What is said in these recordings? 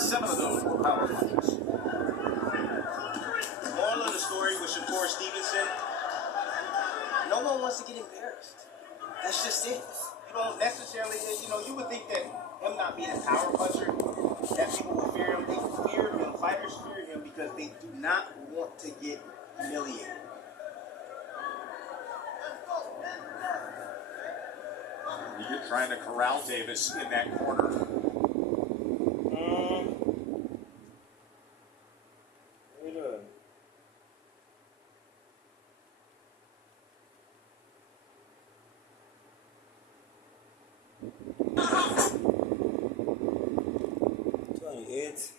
7 of those were power punches. The moral of the story with Shakur Stevenson, no one wants to get embarrassed. That's just it. You don't necessarily, you would think that him not being a power puncher, that people would fear him. They fear him, fighters fear him because they do not want to get humiliated. You're trying to corral Davis in that corner. What are you doing? It.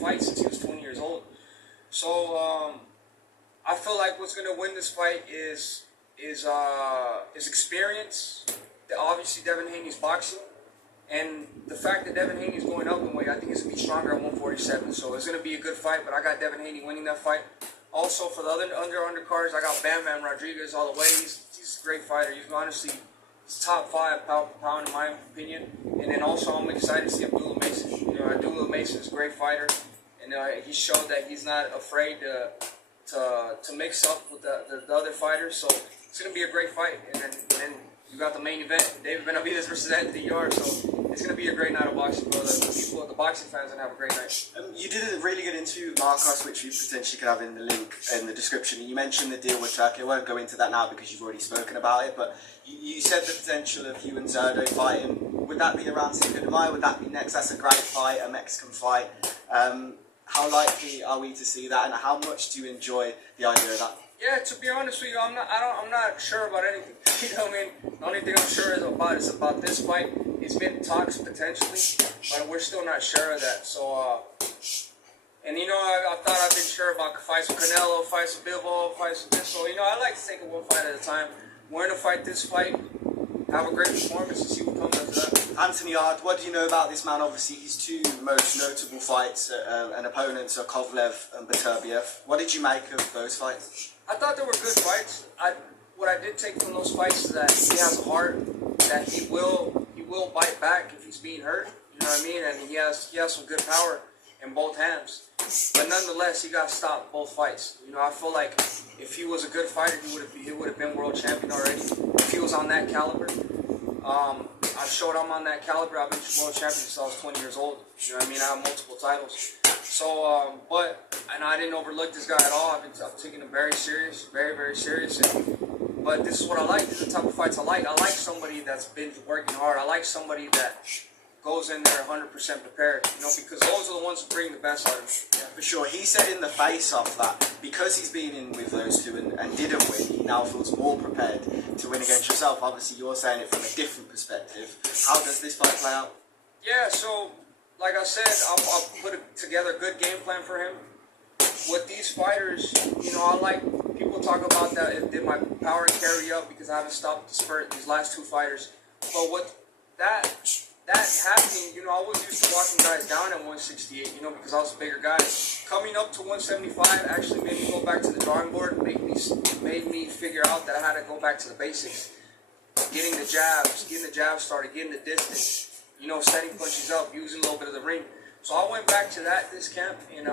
Fight since he was 20 years old. So I feel like what's gonna win this fight is experience. Obviously, Devin Haney's boxing, and the fact that Devin Haney's going up in weight, I think he's gonna be stronger at 147. So it's gonna be a good fight. But I got Devin Haney winning that fight. Also for the other undercards, I got Bam Bam Rodriguez all the way. He's a great fighter. He's honestly top 5 pound for pound in my opinion. And then also I'm excited to see Abdullah Mason. Abdullah Mason is a great fighter. And he showed that he's not afraid to mix up with the other fighters. So it's going to be a great fight. And then you got the main event, David Benavidez versus Anthony Yarde. So it's going to be a great night of boxing, bro. The boxing fans are going to have a great night. You did a really good interview with Marcos, which you potentially could have in the link in the description. You mentioned the deal with Turkey. I won't go into that now because you've already spoken about it. But you said the potential of you and Zerdo fighting. Would that be around Cinco de Mayo? Would that be next? That's a great fight, a Mexican fight. How likely are we to see that, and how much do you enjoy the idea of that? Yeah, to be honest with you, I'm not sure about anything. You know what I mean? The only thing I'm sure is about this fight. It's been talks potentially, but we're still not sure of that. So, and I thought I've been sure about fights with Canelo, fights with Bivol, fights with this. So, I like to take it one fight at a time. We're gonna fight this fight, have a great performance, and see what comes after that. Anthony Yarde, what do you know about this man? Obviously, his 2 most notable fights and opponents are Kovalev and Beterbiev. What did you make of those fights? I thought they were good fights. What I did take from those fights is that he has a heart, that he will bite back if he's being hurt. You know what I mean? And he has some good power in both hands. But nonetheless, he got to stop both fights. I feel like if he was a good fighter, he would have been world champion already. If he was on that caliber. I showed I'm on that caliber. I've been world champion since I was 20 years old. You know what I mean? I have multiple titles. So, and I didn't overlook this guy at all. I've taken him very serious, very, very serious. But this is what I like. These are the type of fights I like. I like somebody that's been working hard. I like somebody that goes in there 100% prepared, because those are the ones who bring the best out of me. Yeah, for sure. He said in the face-off that because he's been in with those 2 and didn't win, he now feels more prepared to win against yourself. Obviously, you're saying it from a different perspective. How does this fight play out? Yeah, so, like I said, I'll put together a good game plan for him. With these fighters, I like, people talk about that, did my power carry up because I haven't stopped the spurt these last 2 fighters. But with that happening, I was used to walking guys down at 168, because I was a bigger guy. Coming up to 175 actually made me go back to the drawing board, made me figure out that I had to go back to the basics. Getting the jabs started, getting the distance, setting punches up, using a little bit of the ring. So I went back to this camp, and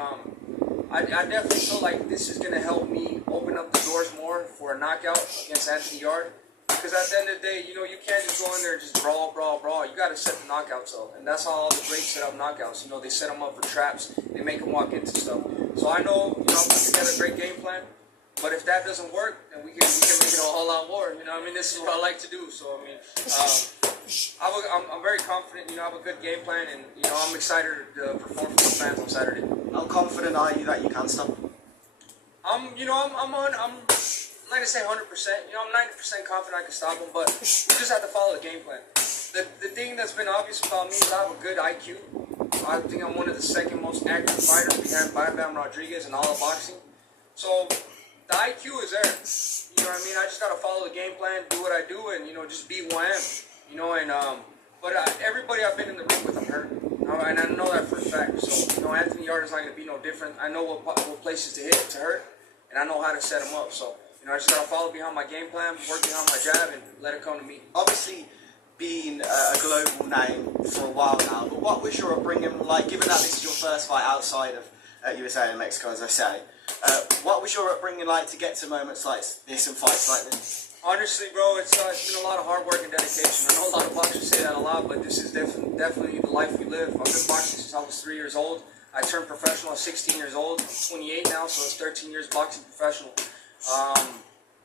I definitely feel like this is going to help me open up the doors more for a knockout against Anthony Yarde. Because at the end of the day, you can't just go in there and just brawl. You got to set the knockouts up. And that's how all the greats set up knockouts. They set them up for traps. They make them walk into stuff. So I know, I put together a great game plan. But if that doesn't work, then we can make it a whole lot more. This is what I like to do. So, I'm very confident, I have a good game plan. And, I'm excited to perform for the fans on Saturday. How confident are you that you can stop? I'm I'm not gonna say 100%. I'm 90% confident I can stop him, but we just have to follow the game plan. The thing that's been obvious about me is I have a good IQ. I think I'm one of the second most active fighters behind Bam Bam Rodriguez in all of boxing. So the IQ is there. You know what I mean? I just gotta follow the game plan, do what I do, and just be who I am. But everybody I've been in the ring with, I'm hurt. and I know that for a fact. So, you know, Anthony Yarder's not going to be no different. I know what places to hit to hurt, and I know how to set him up. So, you know, I just got to follow behind my game plan, work behind my jab, and let it come to me. Obviously, being a global name for a while now, but what was your upbringing like, given that this is your first fight outside of USA and Mexico, as I say? What was your upbringing like to get to moments like this and fights like this? Honestly, bro, it's been a lot of hard work and dedication. I know a lot of boxers say that a lot, but this is definitely the life we live. I've been boxing since I was 3 years old. I turned professional at 16 years old. I'm 28 now, so it's 13 years boxing professional.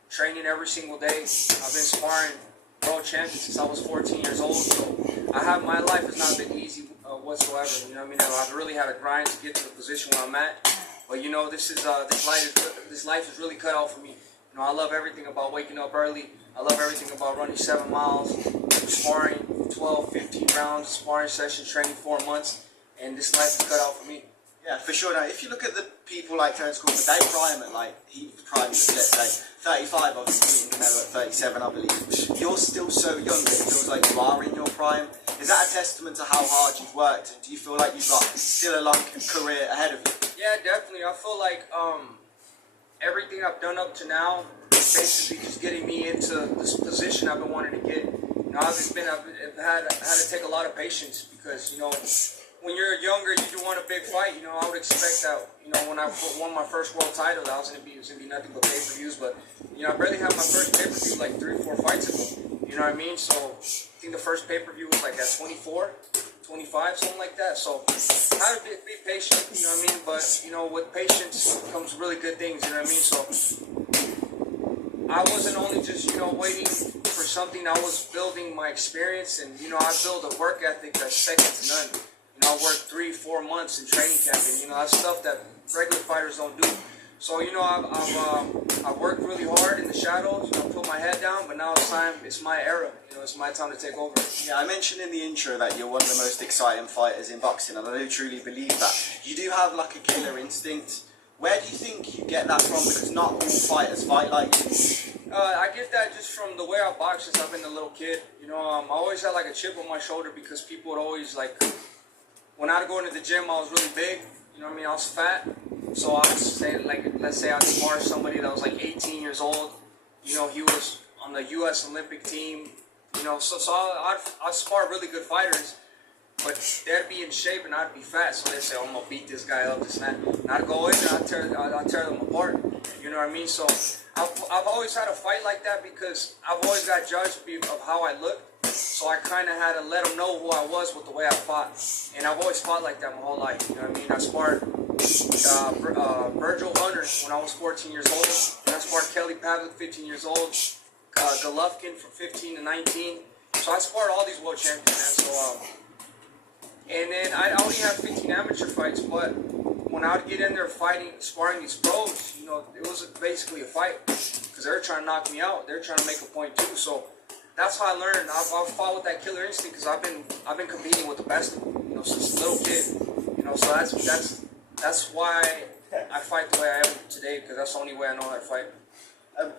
Training every single day. I've been sparring world champion since I was 14 years old. So my life has not been easy whatsoever. You know what I mean? I've really had to grind to get to the position where I'm at. But you know, this life is really cut out for me. You know, I love everything about waking up early. I love everything about running 7 miles, sparring 12, 15 rounds, sparring sessions, training 4 months, and this life is cut out for me. Yeah, for sure. Now, if you look at the people like Terence Crawford, they prime at like, he primed at, let's say, 35, obviously beating Canelo at 37, I believe. You're still so young that it feels like you are in your prime. Is that a testament to how hard you've worked? And do you feel like you've got still a long career ahead of you? Yeah, definitely. I feel like everything I've done up to now is basically just getting me into this position I've been wanting to get. You know, I've had to take a lot of patience because, you know, when you're younger, you do want a big fight. You know, I would expect that. You know, when I won my first world title, that was gonna be nothing but pay-per-views. But you know, I barely had my first pay-per-view like 3 or 4 fights ago. You know what I mean? So I think the first pay-per-view was like at 24, 25, something like that. So I had to be patient. You know what I mean? But you know, with patience comes really good things. You know what I mean? So I wasn't only just, you know, waiting for something. I was building my experience, and you know, I built a work ethic that's second to none. You know, I worked 3-4 months in training camp, and you know, that's stuff that regular fighters don't do. So you know, I've worked really hard in the shadows. You know, put my head down, but now it's time. It's my era. You know, it's my time to take over. Yeah, I mentioned in the intro that you're one of the most exciting fighters in boxing, and I do truly believe that. You do have like a killer instinct. Where do you think you get that from? Because not all fighters fight like you. I get that just from the way I box since I've been a little kid. You know, I always had like a chip on my shoulder because people would always like. When I would go into the gym, I was really big. You know what I mean? I was fat. So I would say, like, let's say I spar somebody that was like 18 years old. You know, he was on the U.S. Olympic team. You know, so I'd spar really good fighters. But they'd be in shape and I'd be fat. So they'd say, oh, I'm going to beat this guy up, this and that. And I'd go in and I'd tear them apart. You know what I mean? So I've always had a fight like that because I've always got judged of how I look. So I kind of had to let them know who I was with the way I fought. And I've always fought like that my whole life. You know what I mean? I sparred Virgil Hunter when I was 14 years old. And I sparred Kelly Pavlik, 15 years old. Golovkin from 15 to 19. So I sparred all these world champions, man. So, and then I only have 15 amateur fights, but when I would get in there sparring these pros, you know, it was basically a fight. Because they're trying to knock me out. They're trying to make a point too. So that's how I learned. I've fought with that killer instinct because I've been competing with the best of them, you know, since a little kid. You know, so that's why I fight the way I am today, because that's the only way I know how to fight.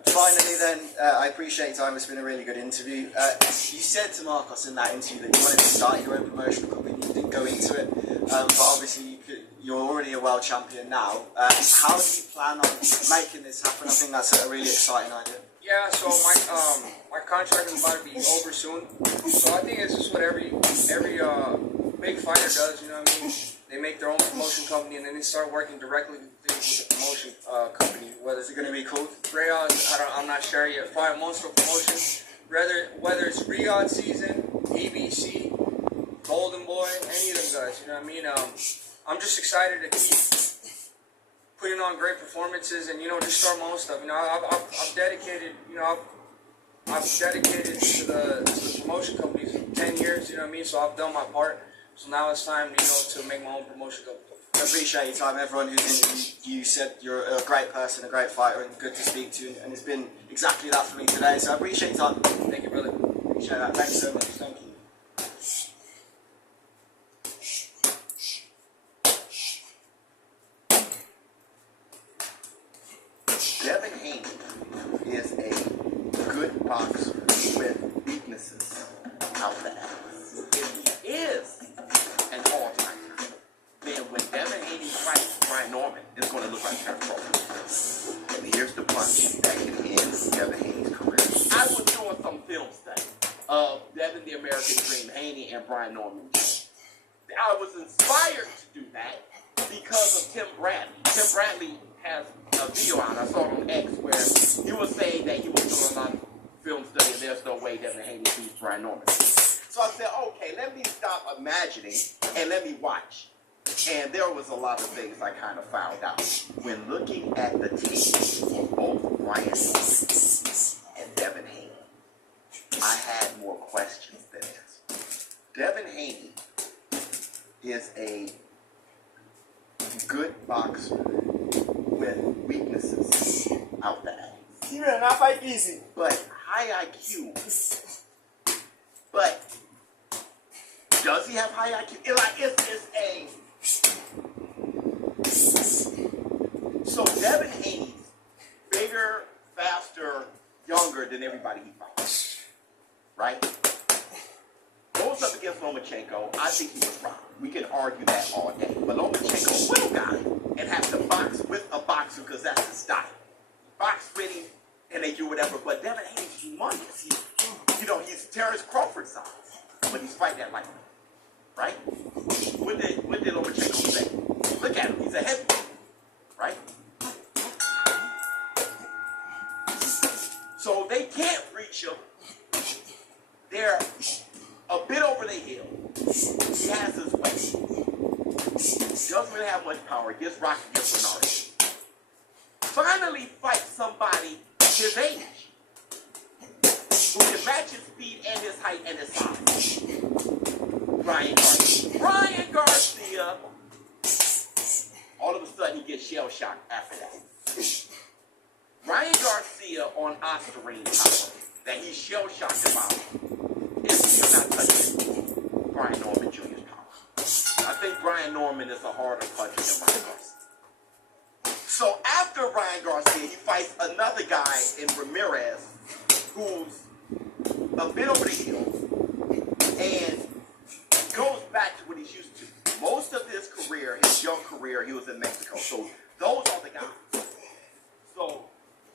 Finally then, I appreciate your time. It's been a really good interview. You said to Marcos in that interview that you wanted to start your own promotional company. You didn't go into it, but obviously you're already a world champion now. How do you plan on making this happen? I think that's a really exciting idea. Yeah, so my contract is about to be over soon. So I think it's just what every big fighter does, you know what I mean? They make their own promotion company and then they start working directly with the promotion company. Whether it's going to be called Riyadh, I'm not sure yet. Probably Monster Promotions. Whether it's Riyadh season, ABC, Golden Boy, any of them guys, you know what I mean? I'm just excited to keep putting on great performances and, you know, just start my own stuff. You know, I've dedicated, you know, I've dedicated to the promotion companies for 10 years, you know what I mean? So I've done my part. So now it's time, you know, to make my own promotion company. I appreciate your time, everyone who's interviewed you. Said you're a great person, a great fighter, and good to speak to you. And it's been exactly that for me today. So I appreciate your time. Thank you, brother. Appreciate that. Thanks so much. Thank you. Devin Haney is a good boxer with weaknesses out the ass. He is an all-time Brian Norman, it's going to look like Terrence Crawford. And here's the punch that can end Devin Haney's career. I was doing some film study of Devin the American Dream Haney and Brian Norman. I was inspired to do that because of Tim Bradley. Tim Bradley has a video out, I saw it on X, where he was saying that he was doing a lot of film study and there's no way Devin Haney beats Brian Norman. So I said, okay, let me stop imagining and let me watch. And there was a lot of things I kind of found out. When looking at the tape for both Brian Norman and Devin Haney, I had more questions than answers. Devin Haney is a good boxer with weaknesses out the ass. He better not fight easy. But high IQ. But does he have high IQ? It's a... So Devin Haney's bigger, faster, younger than everybody he fights. Right? Goes up against Lomachenko. I think he was wrong. We can argue that all day. But Lomachenko will guy and have to box with a boxer because that's his style. Box with him and they do whatever. But Devin Haney's humongous. He's Terrence Crawford size. But he's fighting that lightweight. Right? What did Lomachenko say? Look at him. He's a heavyweight. Right? So they can't reach him. They're a bit over the hill. He has his weight. Doesn't really have much power. Gets rocked against Bernard. Finally fights somebody his age, who can match his speed and his height and his size. Ryan Garcia. Ryan Garcia. All of a sudden, he gets shell-shocked after that. Ryan Garcia on Ostarine power that he's shell-shocked about is still not touching Brian Norman Jr.'s power. I think Brian Norman is a harder puncher than Ryan Garcia. So after Ryan Garcia, he fights another guy in Ramirez who's a bit over the hill and goes back to what he's used to. Most of his career, his young career, he was in Mexico. So those are the guys. So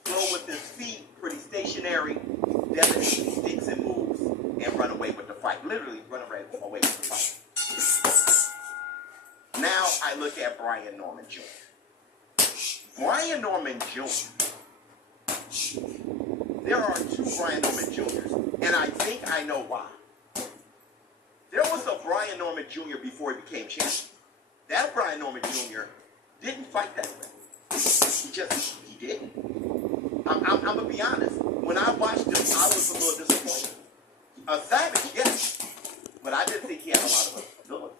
slow with his feet, pretty stationary. Devin Haney sticks and moves and run away with the fight. Literally run away with the fight. Now I look at Brian Norman Jr. Brian Norman Jr. There are two Brian Norman Jr.'s, and I think I know why. There was a Brian Norman Jr. before he became champion. That Brian Norman Jr. didn't fight that way. He didn't. I'm going to be honest. When I watched him, I was a little disappointed. A savage, yes, but I didn't think he had a lot of abilities.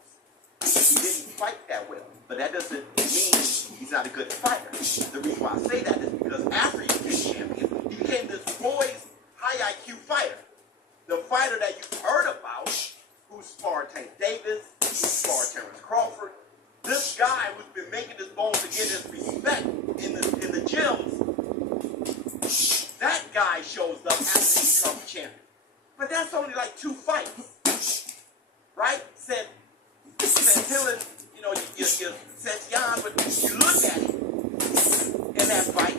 He didn't fight that well, but that doesn't mean he's not a good fighter. The reason why I say that is because after he became champion, he became this poised, high IQ fighter. The fighter that you've heard about, who sparred Tank Davis, who sparred Terrence Crawford. This guy who's been making his bones to get his respect in the gyms, that guy shows up after he becomes champion. But that's only like 2 fights, right? Said Hillen, you said Jan, but you look at him in that fight,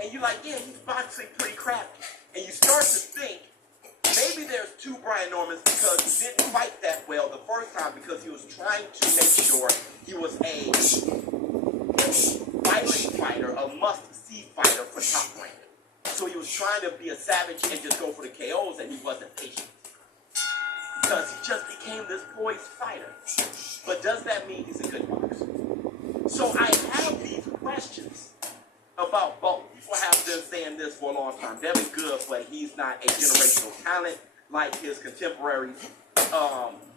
and you're like, yeah, he's boxing pretty crappy. And you start to think, maybe there's 2 Brian Normans because he didn't fight that well the first time because he was trying to make sure he was a violent fighter, a must-see fighter for Top Rank. So he was trying to be a savage and just go for the KOs, and he wasn't patient. Because he just became this poised fighter. But does that mean he's a good boxer? So I have these questions about both. People have been saying this for a long time. Devin good, but he's not a generational talent like his contemporaries.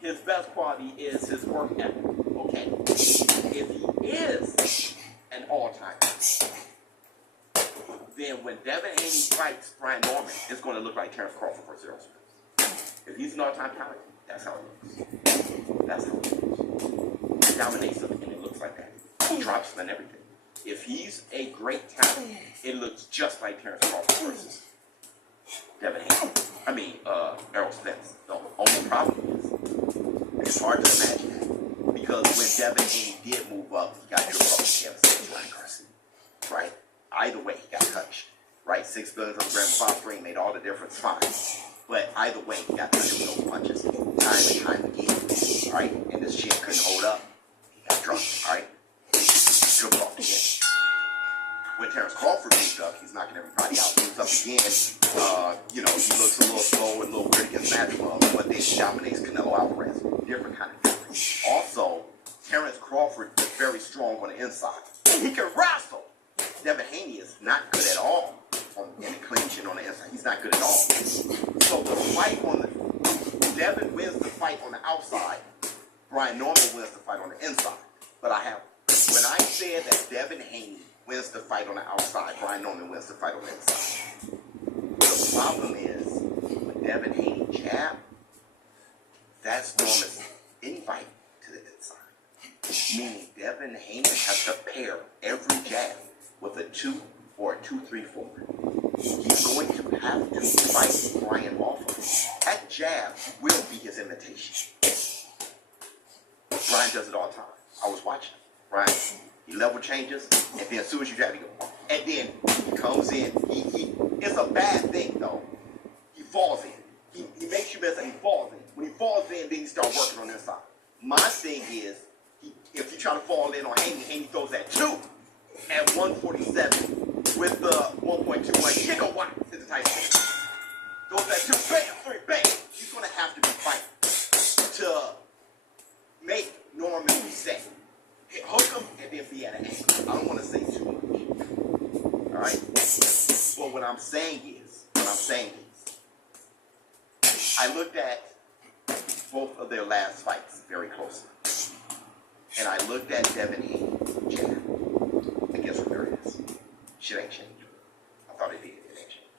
His best quality is his work ethic. Okay. If he is an all-time, then when Devin Haney fights Brian Norman, it's going to look like Terrence Crawford versus Errol Spence. If he's an all-time talent, that's how it looks. That's how it looks. He dominates him, and it looks like that. He drops him and everything. If he's a great talent, it looks just like Terrence Crawford versus Devin Haney. Errol Spence. The only problem is it's hard to imagine that. because when Devin Haney did move up, he got dribbled off the canvas with Ryan Garcia. Right? Either way, he got touched. Right? 6 billion on the Grand Phosphorus made all the difference, fine. But either way, he got touched with those punches time and time again. Right? And this chin couldn't hold up. He got dropped. Right? Dribbled off the canvas. When Terrence Crawford moved up, he's knocking everybody out. Moves up again. He looks a little slow and a little weird against Madrigal, but then he dominates Canelo Alvarez. Different kind of difference. Also, Terrence Crawford is very strong on the inside. He can wrestle. Devin Haney is not good at all in the clinch on the inside. He's not good at all. So the fight Devin wins the fight on the outside. Brian Norman wins the fight on the inside. But when I said that Devin Haney wins the fight on the outside, Brian Norman wins the fight on the inside. The problem is, when Devin Haney jab, that's Norman's invite to the inside. Meaning Devin Haney has to pair every jab with a 2 or a 2-3-4. He's going to have to fight Brian off of it. That jab will be his imitation. Brian does it all the time. I was watching. Brian, he level changes, and then as soon as you jab, he goes, and then he comes in. It's a bad thing, though. He falls in. He makes you miss and he falls in. When he falls in, then you start working on the inside. My thing is, if you try to fall in on Haney throws that 2 at 147 with the 1.21 gigawatts is the type of thing. Throws that 2, bam, 3, bam. He's going to have to be fighting to make Norman reset. Hook him and then be at an angle. I don't want to say too much. Alright? But what I'm saying is, I looked at both of their last fights very closely. And I looked at Devin Haney jab against Ramirez. Shit ain't changed. I thought it did. It ain't changed.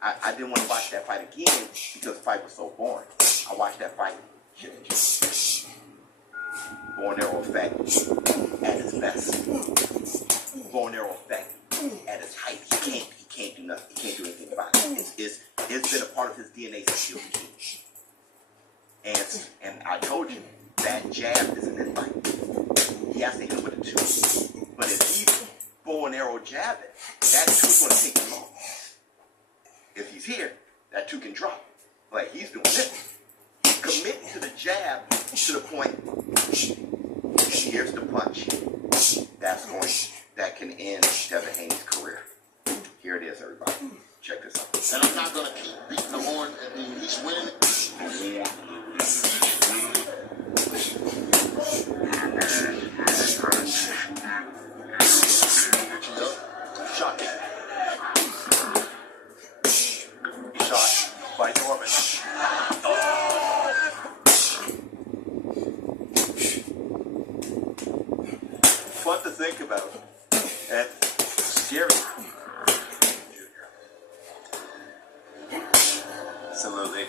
I didn't want to watch that fight again because the fight was so boring. I watched that fight. Shit ain't changed. Born-Arrow effect at its best. Born-Arrow effect at its height. He can't do nothing. He can't do anything about it. It's been a part of his DNA since he was a kid. And I told you that jab is an invite. He has to hit him with a 2. But if he's bow and arrow jabbing, that 2's going to take him off. If he's here, that 2 can drop. Like he's doing this. He's committing to the jab to the point. Here's the punch. That can end Devin Haney's career. Here it is, everybody. Check this out. And I'm not going to keep beating the horn. I mean, he's winning. Shocking. Shot by Norman. Fun to think about. And scary. Absolutely.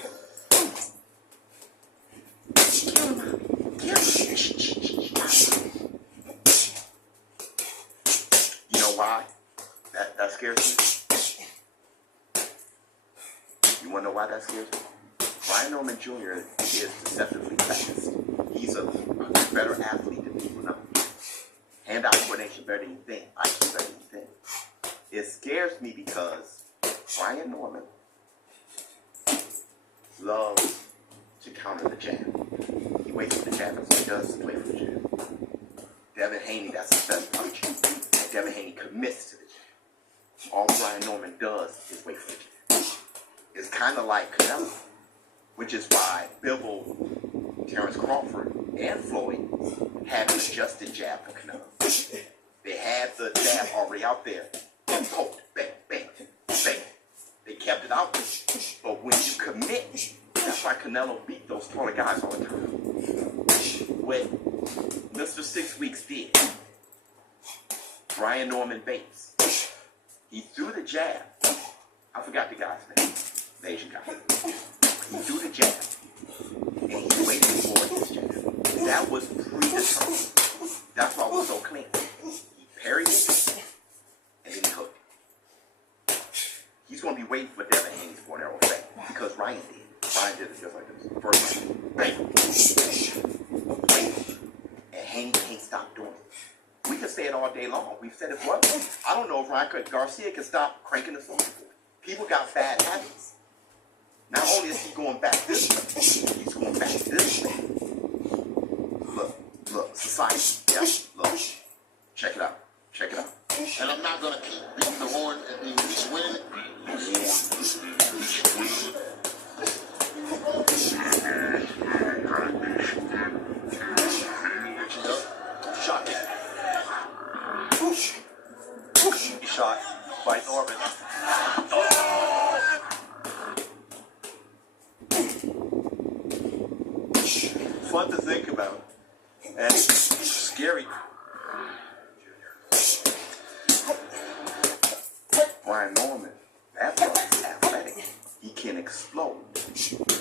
You know why that scares me? You want to know why that scares me? Brian Norman Jr. is deceptively fast. He's a better athlete than people know. Hand-eye coordination better than you think. IQ better than you think. It scares me because Brian Norman loves to counter the jab. He waits for the jab, that's what he does, to wait for the jab. Devin Haney, that's his best punch. And Devin Haney commits to the jab. All Brian Norman does is wait for the jab. It's kind of like Canelo, which is why Bivol, Terrence Crawford, and Floyd had an adjusted jab for Canelo. They had the jab already out there. And poked, bang, bang, bang. They kept it out there. But when you commit, that's why Canelo beat those taller guys all the time. What Mr. 6 Weeks did, Brian Norman Bates, he threw the jab. I forgot the guy's name, the Asian guy. He threw the jab, and he waited for his jab. That was predetermined. That's why it was so clean. He parried it, and then he hooked it. He's going to be waiting for Devin Haney's for an arrow effect, because Ryan did. Ryan did it just like this. First round, bam, bam, and stop doing it. We can say it all day long. We've said it forever. I don't know if Ryan Garcia can stop cranking the phone. People got bad habits. Not only is he going back this way, he's going back this way. Look, society. Yeah, look. Check it out. Check it out. And I'm not gonna keep beating the horn and he's winning. Shot it. He shot by Norman. Fun to think about. And scary. Brian Norman, that boy's athletic. He can explode.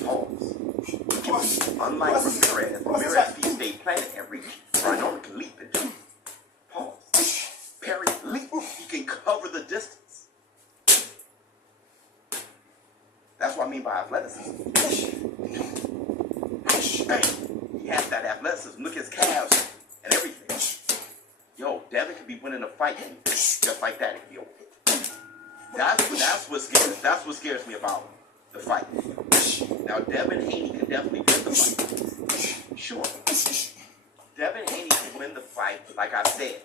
Pause. He can be, unlike Ramirez. Ramirez can stay planted and reach. Brian Norman can leap and jump. Pause. Perry leap. He can cover the distance. That's what I mean by athleticism. Bang. He has that athleticism. Look at his calves and everything. Yo, Devin could be winning a fight just like that. Yo. That's what scares me about the fight. Now, Devin Haney can definitely win the fight. Sure. Devin Haney can win the fight, like I said,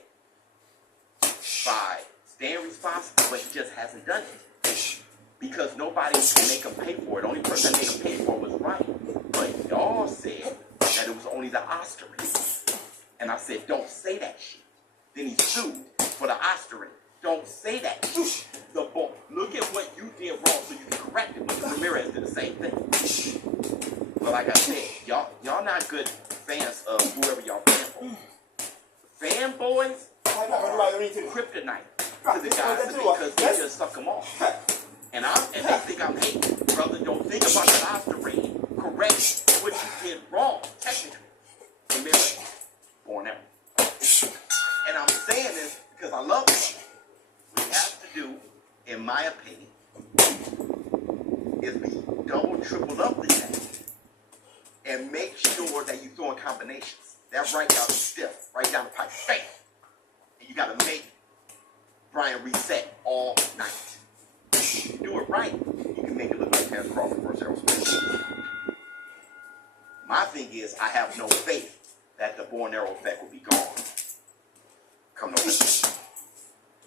by staying responsible, but he just hasn't done it. Because nobody can make him pay for it. The only person that made him pay for it was Ryan. But y'all said that it was only the Oscar ring. And I said, don't say that shit. Then he sued for the Oscar ring. Don't say that shit. The ball. Look at what you did wrong so you can correct it. Because Ramirez did the same thing. But like I said, y'all not good fans of whoever y'all fan for. Fanboys are kryptonite to the guys because they just suck them off. And they think I'm hating. Brother, don't think about the Oscar ring. Correct what you did wrong, technically. Ramirez, born out. And I'm saying this because I love it. What we have to do, in my opinion, is be double, triple up the check and make sure that you throw in combinations. That right down the stiff, right down the pipe, bam. And you got to make Brian reset all night. If you do it right, you can make it look like Terrence Crawford versus Errol Spence. My thing is, I have no faith that the Bourne Arrow effect will be gone. Come on.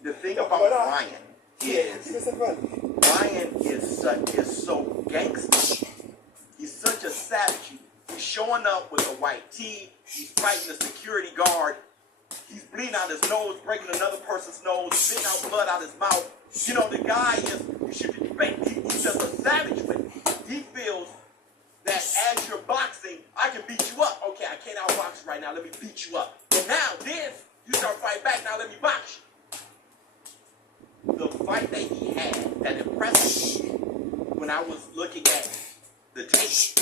The thing about Brian is so gangster. He's such a savage. He's showing up with a white tee. He's fighting the security guard. He's bleeding out his nose, breaking another person's nose, spitting out blood out his mouth. You know, the guy he's just a savage with it. He feels that as you're boxing, I can beat you up. Okay, I can't outbox you right now. Let me beat you up. And now, then, you start fighting back. Now, let me box you. The fight that he had that impressed me when I was looking at the tape,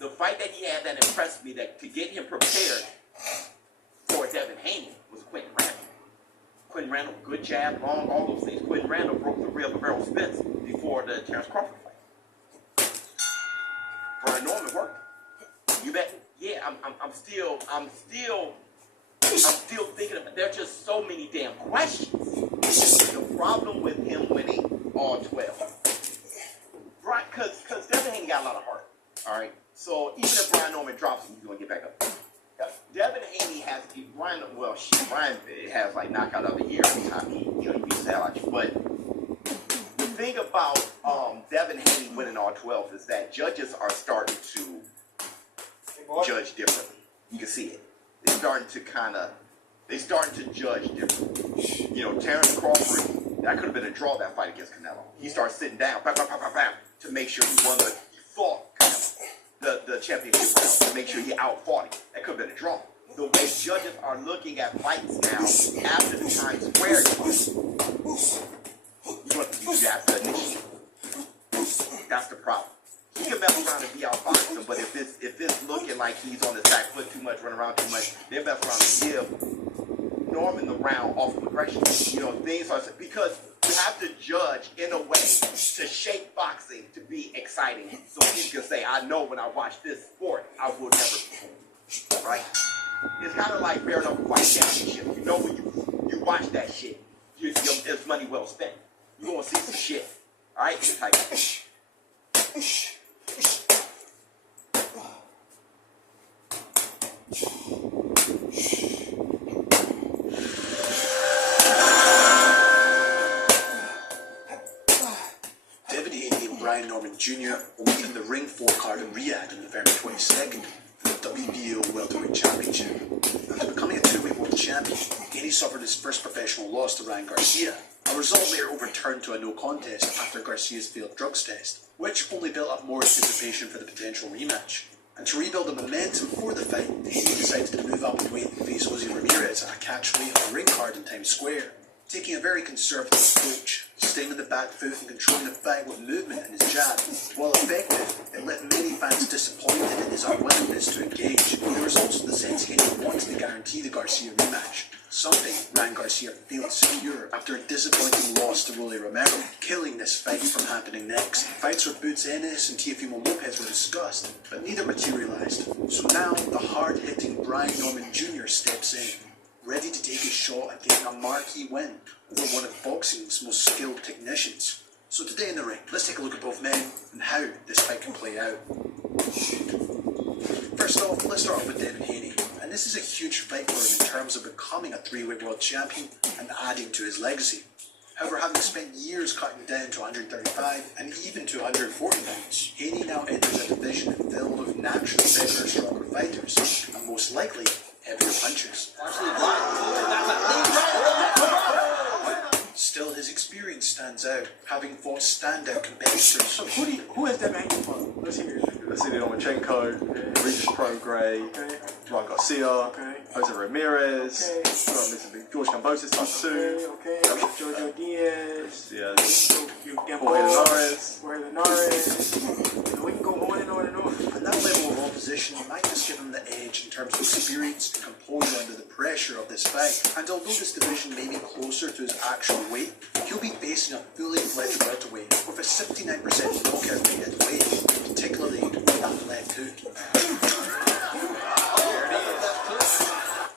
the fight that he had that impressed me that to get him prepared for Devin Haney was Quentin Randall. Quentin Randall, good jab, long, all those things. Quentin Randall broke the rib of Errol Spence before the Terrence Crawford fight. Brian Norman worked. You bet. Yeah, I'm still thinking about. There are just so many damn questions. The problem with him winning all 12, right? Because Devin Haney got a lot of heart. All right. So even if Brian Norman drops him, he's gonna get back up. Devin Haney has Brian has like knockout of the year every time he beats the hell out you. But the thing about Devin Haney winning all 12 is that judges are starting to judge differently. You can see it. They're starting to judge differently. You know, Terrence Crawford, that could have been a draw, that fight against Canelo. He started sitting down, bam, bam, bam, bam, bam, to make sure he won he fought Canelo, the championship round, to make sure he outfought him. That could have been a draw. The way judges are looking at fights now, after the Times Square fight, you have to initiate. That's the problem. He can mess around and be outboxed him, but if it's looking like he's on his back foot too much, running around too much, they mess around and give Norman the round off of aggression. You know, things are because you have to judge in a way to shape boxing to be exciting, so people can say, "I know when I watch this sport, I will never perform." Right? It's kind of like bare knuckle fight championship. You know when you watch that shit, it's money well spent. You gonna see some shit. All right, type. Devin Haney and Brian Norman Jr. will meet in the Ring 4 card in Riyadh on November 22nd for the WBO Welterweight Championship. After becoming a two-weight world champion, Haney suffered his first professional loss to Ryan Garcia, a result later overturned to a no contest after Garcia's failed drugs test, which only built up more anticipation for the potential rematch. And to rebuild the momentum for the fight, Haney decided to move up in weight and face Jose Ramirez at a catch weight on the Ring card in Times Square, taking a very conservative approach, staying on the back foot and controlling the fight with movement and his jab. While effective, it left many fans disappointed in his unwillingness to engage. There was also the sense Haney wanted to guarantee the Garcia rematch, something Ryan Garcia failed to secure after a disappointing loss to Rolly Romero, killing this fight from happening next. Fights with Boots Ennis and Teofimo Lopez were discussed, but neither materialized. So now, the hard-hitting Brian Norman Jr. steps in, ready to take his shot at getting a marquee win over one of boxing's most skilled technicians. So today in the ring, let's take a look at both men and how this fight can play out. First off, let's start off with Devin Haney, and this is a huge fight for him in terms of becoming a three-weight world champion and adding to his legacy. However, having spent years cutting down to 135 and even to 140 pounds, Haney now enters a division filled with naturally better, stronger fighters, and most likely, heavier punchers. Still, his experience stands out, having fought standout competitors. So who is Devin Haney from? Let's hear it. Vasily Lomachenko, Regis Prograis, Ryan Garcia, Jose Ramirez, George Kambosos type 2, Jojo Diaz, Jorge Linares. We can go on and on and on. And that level of opposition might just give him the edge in terms of experience and composure under the pressure of this fight. And although this division may be closer to his actual weight, he'll be facing a fully fledged welterweight with a 79% knockout rate at weight, particularly with that left hook.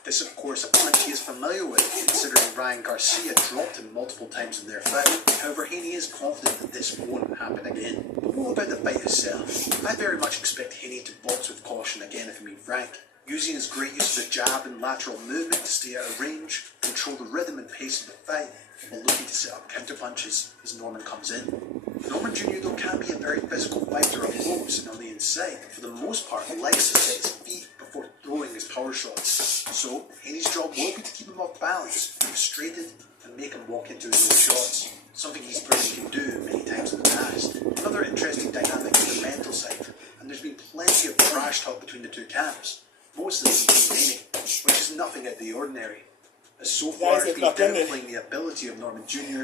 This, of course, a punch he is familiar with, considering Ryan Garcia dropped him multiple times in their fight. However, Haney is confident that this won't happen again. But what about the fight itself? I very much expect Haney to box with caution again, if I'm being frank, using his great use of the jab and lateral movement to stay out of range, control the rhythm and pace of the fight, while looking to set up counter-punches as Norman comes in. Norman Jr. though can be a very physical fighter up close and on the inside, but for the most part likes to set his feet before throwing his power shots. So, Haney's job will be to keep him off balance, frustrated, and make him walk into his own shots, something he's proven he can do many times in the past. Another interesting dynamic is the mental side, and there's been plenty of trash talk between the two camps, most of this between Haney, which is nothing out of the ordinary, as so far has been downplaying the ability of Norman Jr.